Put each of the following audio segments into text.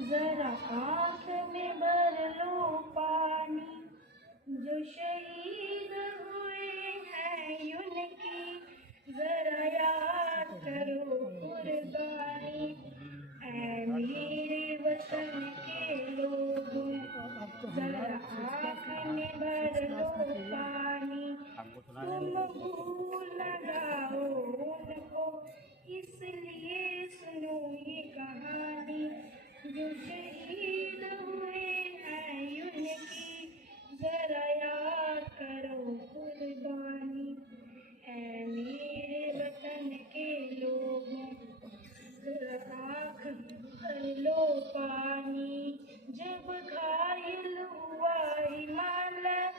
जरा आँख में भर लो पानी, जो शहीद हुए हैं उनकी जरा याद करो कुर्बानी। ऐ मेरे वतन के लोगों, जरा आँख में भर लो पानी, तुम भूल न जाओ उनको, इसलिए सुनो ये कहानी। जो शहीद हुए हैं उनकी जरा याद करो कुर्बानी। ऐ मेरे वतन के लोगों, जरा आँख भर लो पानी। जब घायल हुआ हिमालय,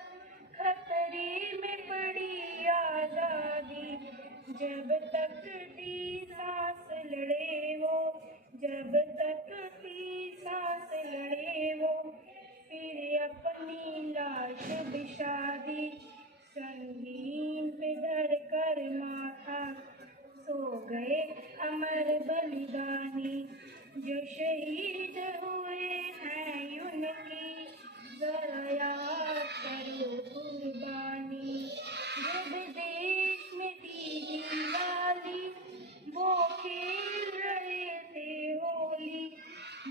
खतरे में पड़ी आजादी, जब तक थी सांस लड़े वो, जब तक थी सांस लड़े वो, फिर अपनी लाश बिछा दी, संगीन पे धर कर माथा सो गए अमर बलिदानी। जो शहीद हुए हैं उनकी जरा याद करो कुर्बानी। जब देश में थी दिवाली, वो खेल रहे थे होली,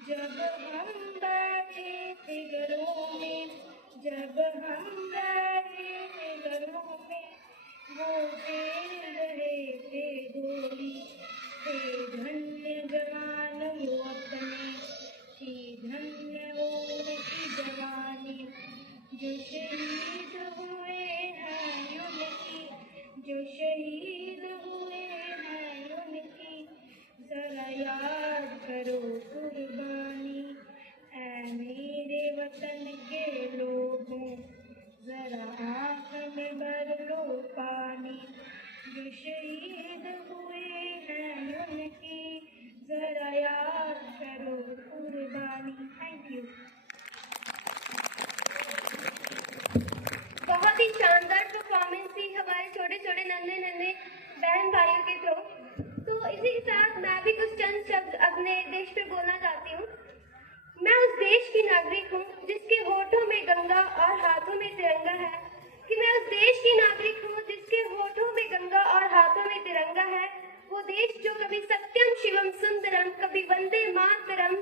जब हम बैठे थे घरों में, जब हम बैठे थे घरों में, वो खेल रहे थे होली। थे धन्य जवान वो अपने, थी धन्य वो उनकी जवानी। जो शहीद हुए हैं उनकी, जो शहीद हुए हैं उनकी जरा याद करो कुर्बानी। ऐ मेरे वतन के लोगों, जरा आँख में भर लो पानी। जो शहीद हुए हैं उनकी जरा याद करो कुर्बानी। Thank you. बहुत ही शानदार परफॉर्मेंस थी हमारे छोटे छोटे नन्हे नन्हे बहन भाइयों के थ्रू। तो इसी के साथ मैं भी कुछ चंद शब्द अपने देश पे बोलना चाहती हूँ। मैं उस देश की नागरिक हूँ जिसके होठों में गंगा और हाथों में तिरंगा है, कि मैं उस देश की नागरिक हूँ जिसके होठों में गंगा और हाथों में तिरंगा है। वो देश जो कभी सत्यम शिवम सुंदरम, कभी वंदे मातरम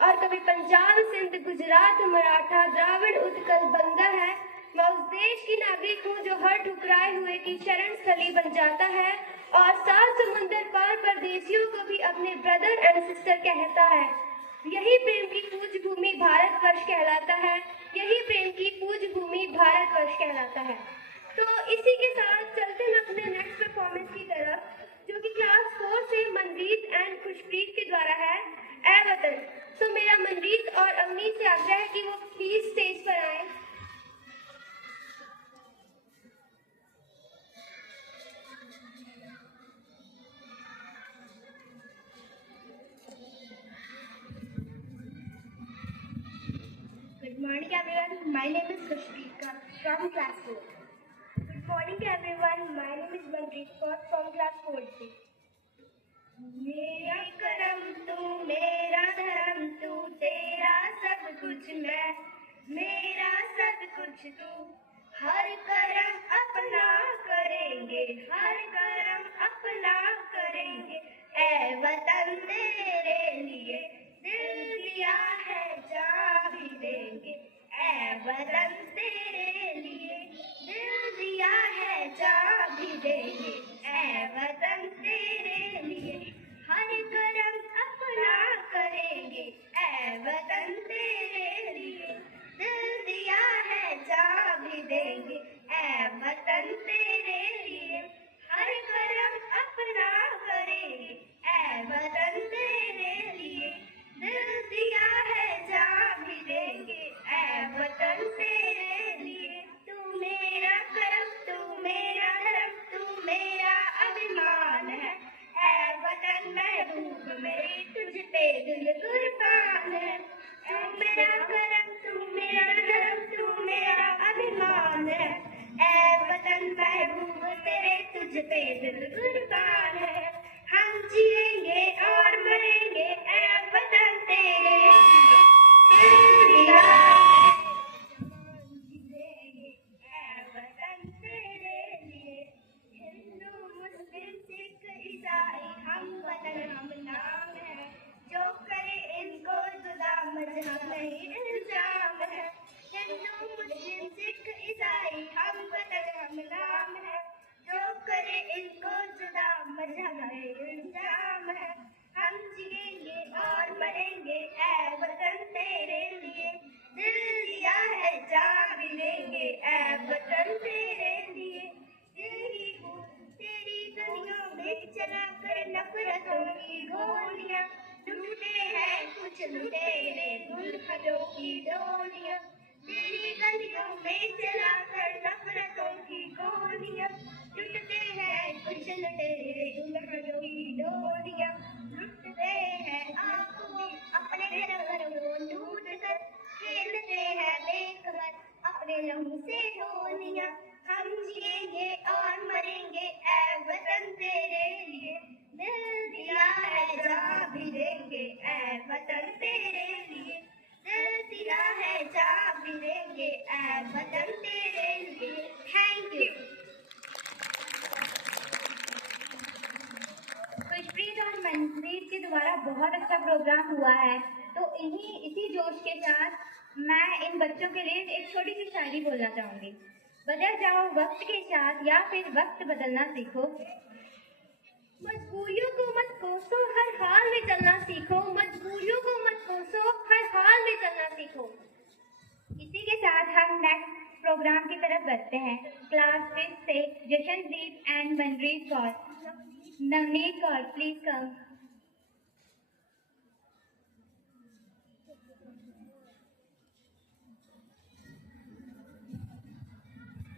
और कभी पंजाब सिंध गुजरात मराठा द्राविड़ उत्कल बंगा है। मैं उस देश की नागरिक हूँ जो हर ठुकराए हुए की शरण स्थली बन जाता है और सात समुंदर पार परदेशियों को भी अपने ब्रदर एंड सिस्टर कहता है। यही प्रेम की पूज भूमि भारतवर्ष कहलाता है, यही प्रेम की पूज भूमि भारतवर्ष कहलाता है। तो इसी के साथ चलते हैं अपने नेक्स्ट परफॉर्मेंस की तरफ, जो कि क्लास 4 से मनरीत एंड खुशप्रीत के द्वारा है, ऐ वतन। तो मेरा मनरीत और अवनीत से आग्रह है कि वो प्लीज स्टेज पर आए। Good morning everyone, my name is Khushpreet Kaur from class 4. Good morning everyone, my name is Manpreet Kaur from class 4C. मेरा करम तू, मेरा धर्म तू, तेरा सब कुछ मैं, मेरा सब कुछ तू। हर करम अपना करेंगे, हर करम अपना करेंगे। ऐ वतन तेरे लिए दिल दिया है, जा भी देंगे। ऐ वतन तेरे लिए दिल दिया है, जा भी देंगे। ऐ वतन तेरे लिए हर करम अपना करेंगे। ऐ वतन तेरे लिए दिल दिया है, जा भी देंगे। ऐ वतन तेरे लिए हर करम अपना करेंगे। ऐ वतन तेरे लिए दिल दिया है, जा भी देंगे। ऐ वतन तेरे लिए तू मेरा करम, तू मेरा धर्म, तू मेरा अभिमान है। ऐ वतन महबूब मेरी, तुझ पे दिल कुर्बान है। तू मेरा करम, तू मेरा धर्म, तू मेरा अभिमान है। ऐ वतन महबूब तेरे, तुझ पे दिल कुर्बान है। हम जिएंगे और मरेंगे ऐ वतन तेरे लहरों की डोलियां, तेरी गलियों में चलाकर नफरतों की गोलियां, लुटते हैं कुछ लुटेरे दुल्हनों की डोलियां, लुटते हैं आपको अपने रंगों लूट कर, खेलते हैं बेखबर अपने लहू से होलियां, हम जिएंगे और मरेंगे ऐ वतन तेरे लिए, दिल दिया है जा भी देंगे ऐ वतन तेरे लिए, दिल दिया है जा भी देंगे ऐ वतन तेरे लिए। Thank you. खुशप्रीत और मनप्रीत के द्वारा बहुत अच्छा प्रोग्राम हुआ है, तो इसी जोश के साथ मैं इन बच्चों के लिए एक छोटी सी शायरी बोलना चाहूंगी। बदल जाओ वक्त के साथ या फिर वक्त बदलना सीखो, मजबूरियों को मत कोसो हर हाल में चलना सीखो, मजबूरियों को मत कोसो हर हाल में चलना सीखो। इसी के साथ हम नेक्स्ट प्रोग्राम की तरफ बढ़ते हैं। क्लास 5 से Jashandeep and Manreet Kaur, Navneet Kaur, please come.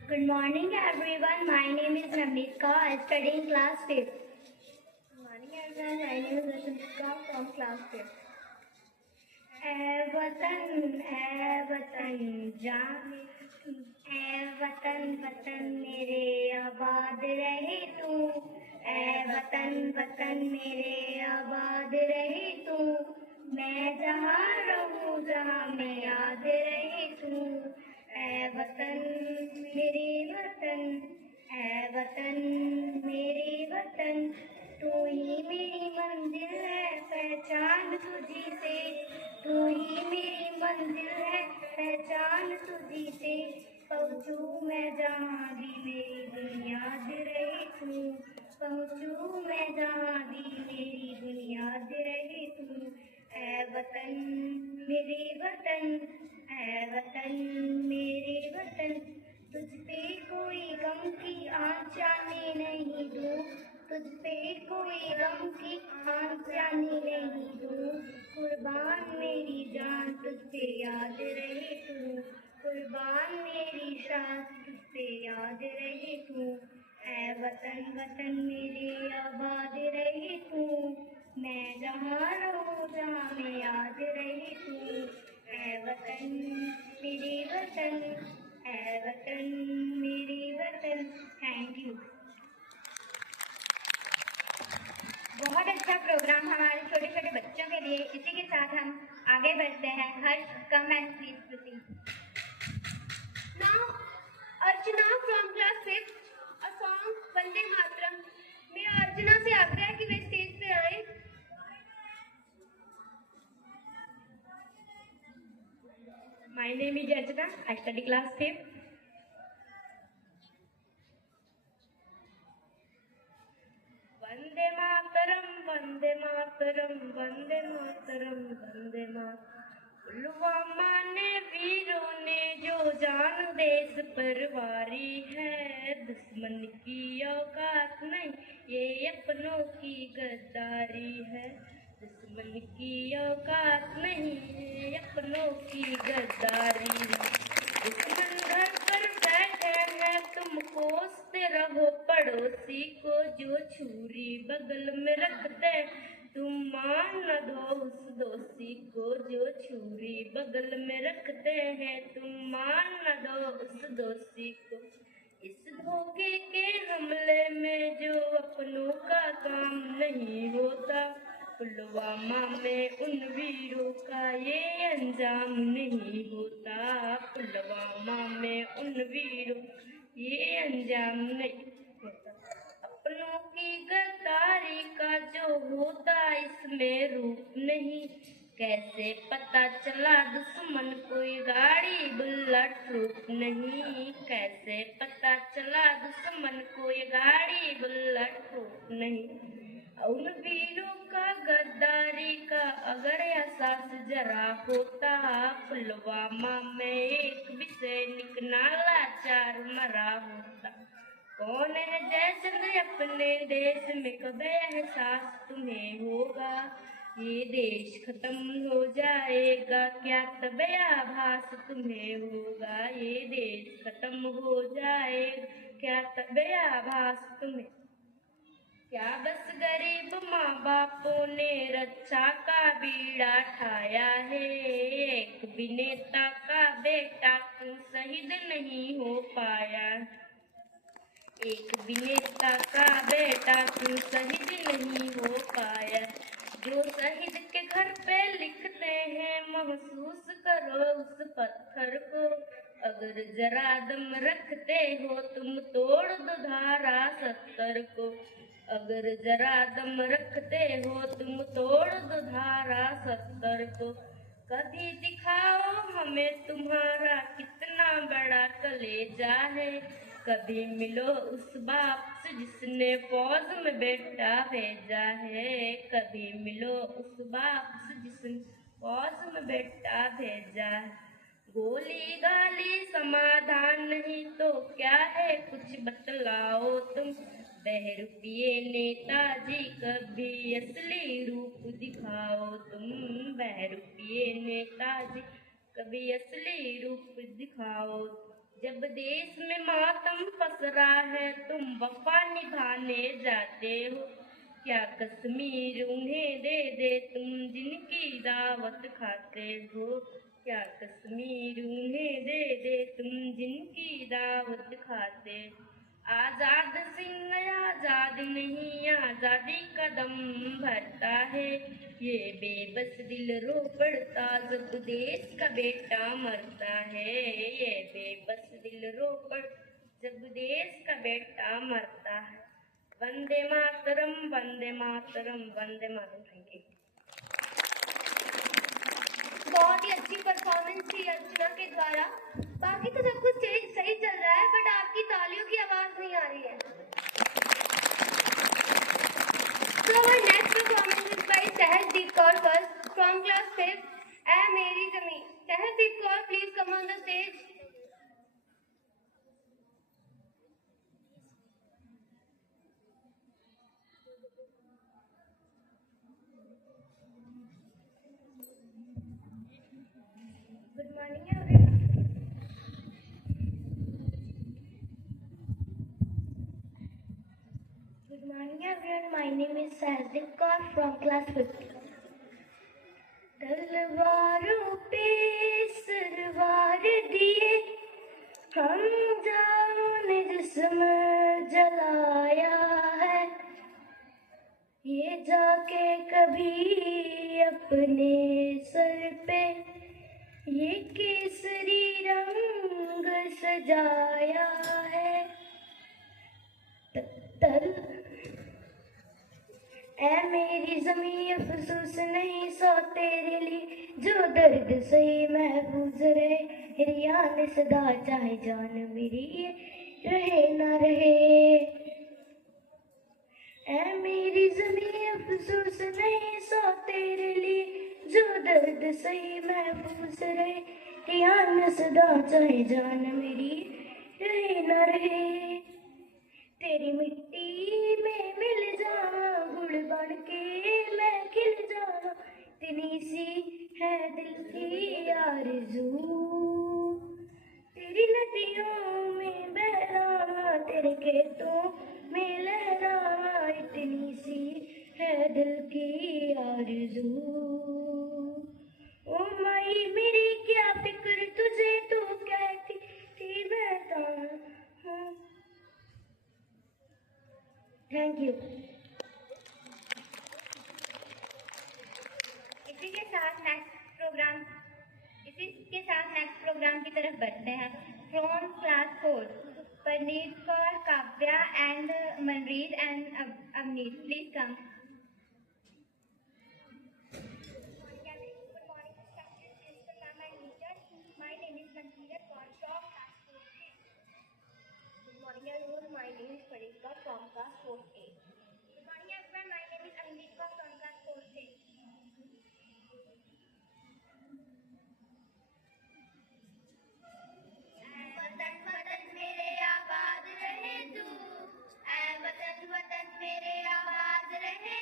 Good morning everyone, my name is Navneet Kaur, I study in class 5th. Good morning everyone, my name is Jashandeep Kaur from class 5th. ऐ वतन जान, ऐ वतन वतन मेरे आबाद रहे तू, ऐ वतन वतन मेरे आबाद रहे तू, मैं जहाँ रहूँ जहाँ मैं याद रहे तू, ऐ वतन मेरे वतन, ऐ वतन मेरे वतन, तू ही मेरी मंजिल है पहचान तुझी से, तू ही मेरी मंजिल है पहचान तुझी से, पहुँचूँ मैं जहाँ भी मेरी बुनियाद रहे तू, पहुँचूँ मैं जहाँ भी मेरी बुनियाद रहे तू, ऐ वतन मेरे वतन, ऐ वतन मेरे वतन, तुझ पे कोई गम की आँच आने नहीं दूँ, तुझ पे कोई गम की आँच आने नहीं दूँ, कुर्बान मेरी जान तुझ पे याद रहे तू, कुर्बान मेरी शान तुझ पे याद रहे तू, ऐ वतन वतन मेरे आबाद रहे तू, मैं जहाँ रहूँ जहाँ मैं याद रहे तू, ऐ वतन मेरे वतन, ऐ वतन मेरे वतन। Thank you. बहुत अच्छा प्रोग्राम हमारे छोटे छोटे बच्चों के लिए। इसी के साथ हम आगे बढ़ते हैं। Harsh, come and please proceed. Now Archana from class 5th, a song Vande Mataram. मेरा अर्चना से आग्रह है कि वे स्टेज पे आए। My name is Archana. I study class 5th. वंदे मातरम वंदे मातरम वंदे मातरम वंदे मातरम, पुलवामा ने वीरों ने जो जान देश पर वारी है, दुश्मन की औकात नहीं ये अपनों की गद्दारी है, दुश्मन की औकात नहीं ये अपनों की गद्दारी है, दुश्मन घर पर बैठे हैं तुम कोसते रहो पड़ोसी को, जो छुरी बगल में रखते तुम मान न दो उस दोषी को, जो छुरी बगल में रखते हैं तुम मान न दो उस दोषी को, इस धोखे के हमले में जो अपनों का काम नहीं होता, पुलवामा में उन वीरों का ये अंजाम नहीं होता, पुलवामा में उन वीरों ये अंजाम नहीं होता, अपनों की गद्दारी का जो होता इसमें रूप नहीं, कैसे पता चला दुश्मन कोई गाड़ी बुलेट प्रूफ नहीं, कैसे पता चला दुश्मन कोई गाड़ी बुलेट प्रूफ नहीं, उन वीरों का गद्दारी का अगर एहसास जरा होता, पुलवामा में एक भी सैनिक ना लाचार मरा होता, कौन है जयचंद्र अपने देश में कब एहसास तुम्हें होगा, ये देश खत्म हो जाएगा क्या तब आभास तुम्हें होगा, ये देश खत्म हो जाएगा क्या तब आभास तुम्हें। क्या बस गरीब माँ बापों ने रक्षा का बीड़ा ठाया है, एक भी नेता का बेटा क्यों शहीद नहीं हो पाया, एक भी नेता का बेटा क्यों शहीद नहीं हो पाया। जो शहीद के घर पे लिखते हैं महसूस करो उस पत्थर को, अगर जरा दम रखते हो तुम तोड़ दो धारा 70 को, अगर जरा दम रखते हो तुम तोड़ दो धारा 70 को। कभी दिखाओ हमें तुम्हारा कितना बड़ा कलेजा है, कभी मिलो उस बाप से जिसने फौज में बेटा भेजा है, कभी मिलो उस बाप से जिसने फौज में बेटा भेजा है। गोली गाली समाधान नहीं तो क्या है कुछ बतलाओ तुम, बहरूपिये नेताजी कभी असली रूप दिखाओ तुम, बहरूपिये नेताजी कभी असली रूप दिखाओ। जब देश में मातम पसरा है तुम वफा निभाने जाते हो, क्या कश्मीर उन्हें दे दे तुम जिनकी दावत खाते हो, क्या कश्मीर उन्हें दे दे तुम जिनकी दावत खाते। आजाद सिंह आजाद नहीं आजादी कदम भरता है, ये बेबस दिल रो पड़ता जब देश का बेटा मरता है, ये बेबस दिल रो पड़ जब देश का बेटा मरता है। वंदे मातरम वंदे मातरम वंदे मातरम। Thank you. बहुत ही अच्छी परफॉर्मेंस थी अर्चना के द्वारा। बाकी तो सब कुछ सही चल रहा है, बट आपकी तालियों की आवाज नहीं आ रही है। So our next performance is by Sahajdeep Kaur first from class 5th, ऐ मेरी ज़मीं। Sahajdeep Kaur, please come on the stage. Good morning everyone. Good morning everyone. My name is Sahajdeep Kaur from class 5th. तलवारों पे सरवार दिए हम जाओं ने जिस्म जलाया है, ये जाके कभी अपने सर पे ये केसरी रंग सजाया है। ऐ मेरी ज़मीं अफसोस नहीं सौ तेरे लिए, जो दर्द सही महफूज रहे, रियान सदा चाहे जान मेरी रहे ना रहे। ऐ मेरी ज़मीं अफसोस नहीं सौ तेरे लिए, जो दर्द सही महफूज रहे, रियान सदा चाहे जान मेरी रहे ना रहे। तेरी मिट्टी में मिल जाऊं गुड़ बन के मैं खिल जाऊं, इतनी सी है दिल की आरज़ू। तेरी नदियों में बहना तेरे खेतों में लहराना, इतनी सी है दिल की आरज़ू। ओ माई मेरी क्या फिक्र तुझे तू कहती थी बहता हूँ। Thank you. इसी के साथ नेक्स्ट प्रोग्राम की तरफ बढ़ते हैं। From class 4, Parneet Kaur, Kavya and Manreet and Avneet, please come. My name is Parika from class 4A. Good morning everyone, my name is Anvika from class 4A. वतन वतन मेरे आबाद रहे तू, ऐ वतन वतन मेरे आबाद रहे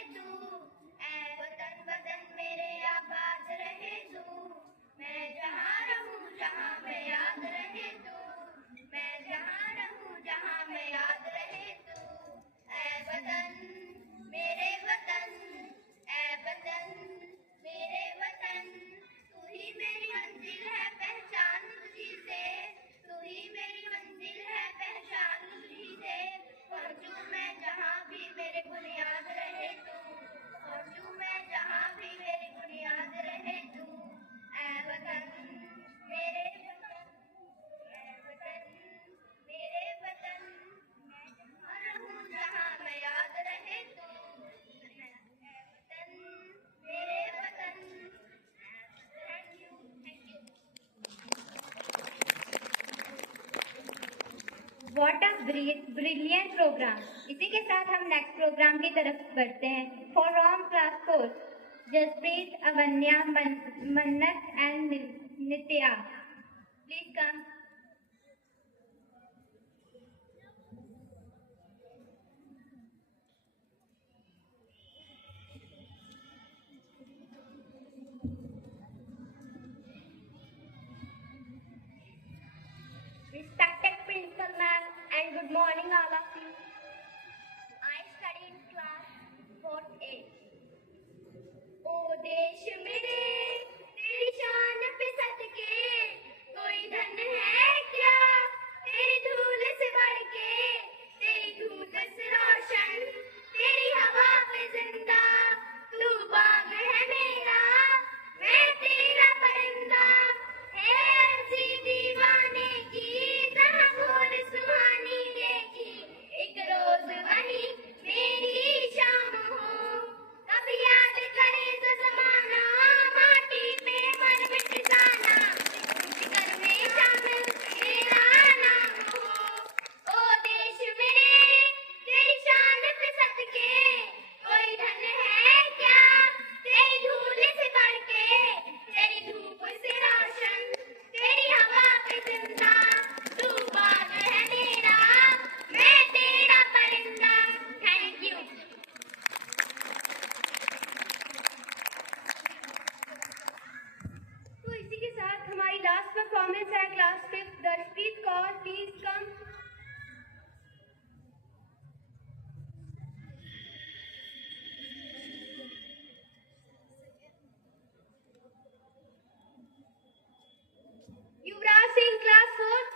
What a brilliant program. इसी के साथ हम नेक्स्ट प्रोग्राम की तरफ बढ़ते हैं. From class 4, Jaspreet, Avanya, Mannat and Nitya. Please come. Respected Principal Ma'am and good morning all of you. I study in class 4th A. ओ देश मेरे तेरी शान पे सदके कोई धन है क्या तेरी धूल से बढ़ के तेरी धूप से रोशन तेरी हवा पे जिंदा तू बाग है मेरा मैं तेरा परिंदा है ऐसी दीवाने की जहाँ भोर सुहानी देखी एक रोज वही मेरी शाम हो कभी याद करे तो जमाना माटी पे मन मिट जाना कुछ कर में शामिल तेरा नाम हो ओ देश मेरे तेरी शान पे सदके कोई धन है क्या तेरी धूल से बढ़ के तेरी धूप से रोशन तेरी हवा पे जिंदा तू बाग है मेरा मैं तेरा परिंदा. Thank you. तो इसी के साथ हमारी लास्ट परफॉर्मेंस है class 5 Darshpreet Kaur. Please come. Yuvraj Singh class 4th.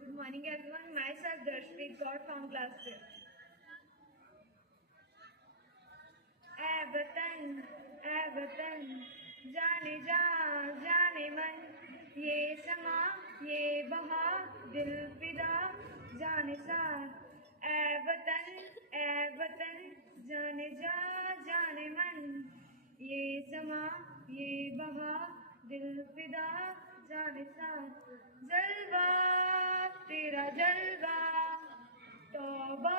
Good morning everyone. Myself Darshpreet Kaur from class 5th. ऐ वतन जाने जा जाने मन ये समा ये बहा दिल फिदा जाने सार ऐ वतन जाने जा जाने मन ये समा ये बहा दिल फिदा जाने सार जलवा तेरा जलवा तौबा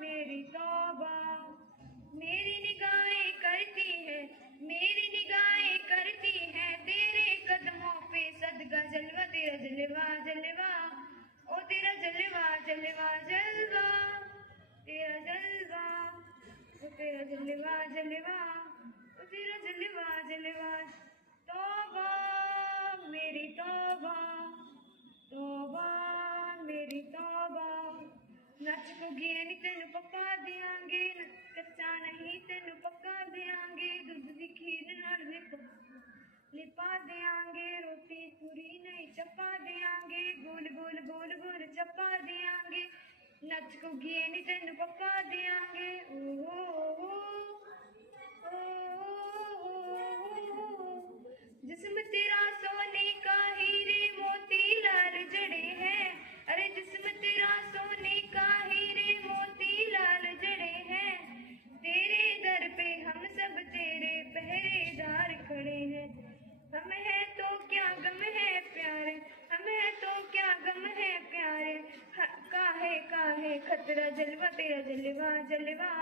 मेरी तौबा मेरी निगाहें करती है तेरे कदमों पे सदका जलवा तेरा जलवा जलवा ओ तेरा जलवा जलवा जलवा तेरा जलवा ओ तेरा जलवा जलवा ओ तेरा जलवा जलवा तौबा मेरी तौबा तौबा मेरी तौबा नच पुगी नी तेन पका देंगे कच्चा नहीं तेन पका देंगे दूध की खीर नाल लिपा देंगे रोटी पूरी नहीं चपा देंगे गोल गोल गोल गोल चपा देंगे नच पुगी नी तेन पका देंगे ओ जिस्म तेरा सोने का हीरे मोती लाल जड़े हैं अरे जिस्म तेरा सोने का हीरे मोती लाल जड़े हैं तेरे दर पे हम सब तेरे पहरेदार खड़े हैं हम है तो क्या गम है प्यारे हम है तो क्या गम है प्यारे काहे खतरा जलवा तेरा जलवा जलवा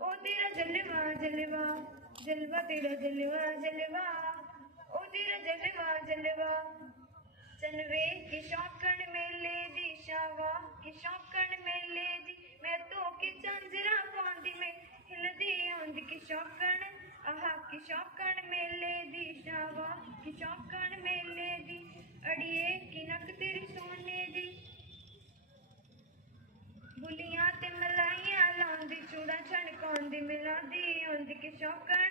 ओ तेरा जलवा जलवा जलवा तेरा जलवा जलवा ओ तेरा जलवा जलवा चनवे की शौकन मेले दी शावा की शौकन मेले दी मैं तो की चंजरा पांदी में हिलदी आंदी की शौकन आहा की शौकन मेले दी शावा की शौकन मेले दी अड़िए की नक तेरी सोने दी बुलियां ते मलाइयां लांदी चूड़ा छणकांदी मिलांदी आंदी की शौकन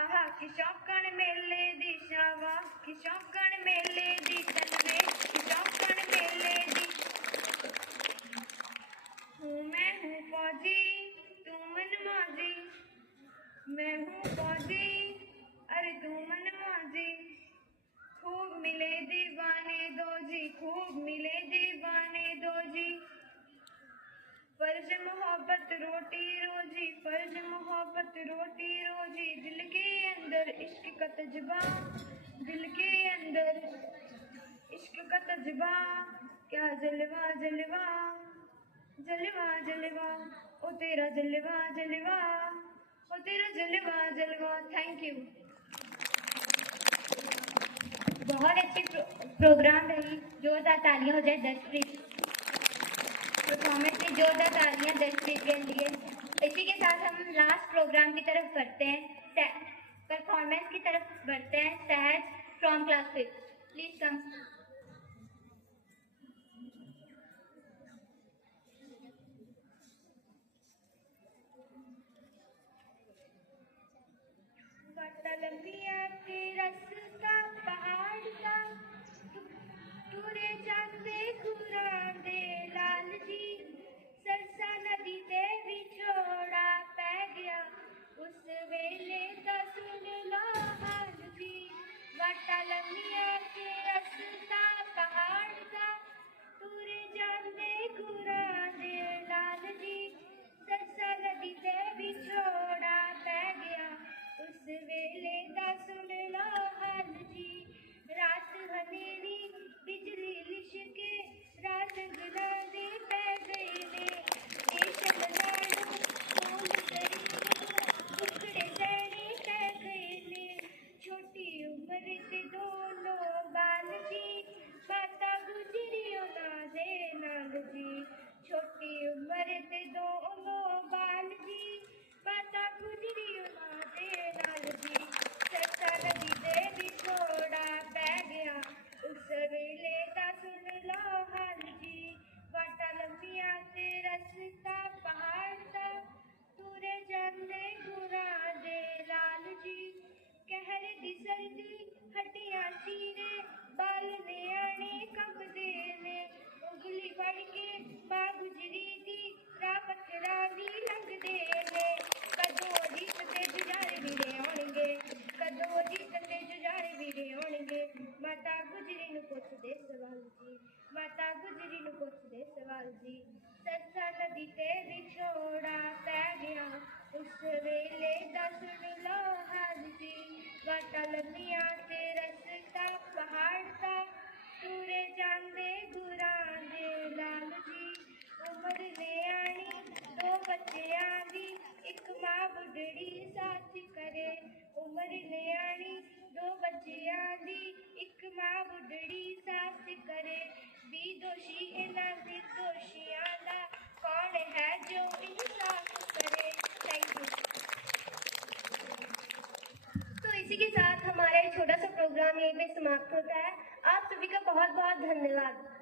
आहा की शौकन मेले दी शावा की शौकन मेले दी तलवे की शौकन मेले दी मैं हूँ फौजी तू मनमाजी मैं हूँ फौजी अरे तू मनमाजी खूब मिले दीवाने दो जी खूब मिले दीवाने दो जी फर्ज मोहब्बत रोटी रोजी फर्ज मोहब्बत रोटी रोजी दिल के अंदर इश्क का तजबा दिल के अंदर इश्क का तजुबा, क्या जलवा जलवा जलवा जलवा, ओ तेरा जलवा जलवा, ओ तेरा जलवा जलवा। Thank you. बहुत अच्छी प्रोग्राम रही। जोरदार तालियां हो जाए दर्शप्रीत परफॉर्मेंस की, जोरदार तालियां दर्शप्रीत के लिए। इसी के साथ हम लास्ट प्रोग्राम की तरफ बढ़ते हैं, परफॉर्मेंस की तरफ बढ़ते हैं। सहज फ्रॉम क्लास 5, प्लीज कम। लंबिया के रास्ता पहाड़ का, टूरे चांदे खुरा दे लाल जी, सरसा नदी ते विछोड़ा पै गया, उस वेले दा सुन लो हाल जी। वाटा लंबिया के रास्ता पहाड़ का, टूरे चांदे खुरा दे लाल जी, सरसा नदी ते विछोड़ा पै गया, उस वेले दा सुन लो हाल जी। रात हनेरी बिजली लिशके, रात गला दे पै गए ने, देश बनाड़ो फूल करी टुकड़े सैने पै गए ने, छोटी उम्र ते दोनों बाल जी, बाता गुजरियो ना दे नाल जी। छोटी उम्र ते दोनों बाल जी, बाता गुजरियो ना दे नाल जी, सरसा नदी ते विछोड़ा पै गया, उस वेले दा सुन लो हाल जी। वाटा लंबिया ते रस्ता पहाड़ दा, टूरे जांदे गुरां दे लाल जी, कहर दी सर्दी हड्डियां चीरे, बाल न्याणे कंबदे ने, उंगली फड़ के बा गुजरी दी, राह पत्थरां दी लंघदे ने, कदों जीत ते जुझार वीरे आउणगे, कदों जीत ते जुझार वीरे आउणगे, माता गुजरी नूं पुछदे सवाल जी, माता गुजरी नूं पुछदे सवाल जी। सरसा नदी ते विछोड़ा पै गया, उस वेले दा सुन लो हाल जी। वाटा लंबिया ते रस्ता पहाड़ दा, टूरे जांदे गुरां दे लाल जी, उमर न्याणी दो बच्चियां दी, एक मां बुढ़ड़ी साथ करे, उमर न्याणी दो बच्चियां दी, एक मां बुढ़ड़ी साथ करे, भी दोषी इन्हां दे दोषियां दा, कौन है जो इंसाफ करे। Thank you. तो इसी के साथ हमारा ये छोटा सा प्रोग्राम यहीं पे समाप्त होता है। आप सभी का बहुत बहुत धन्यवाद।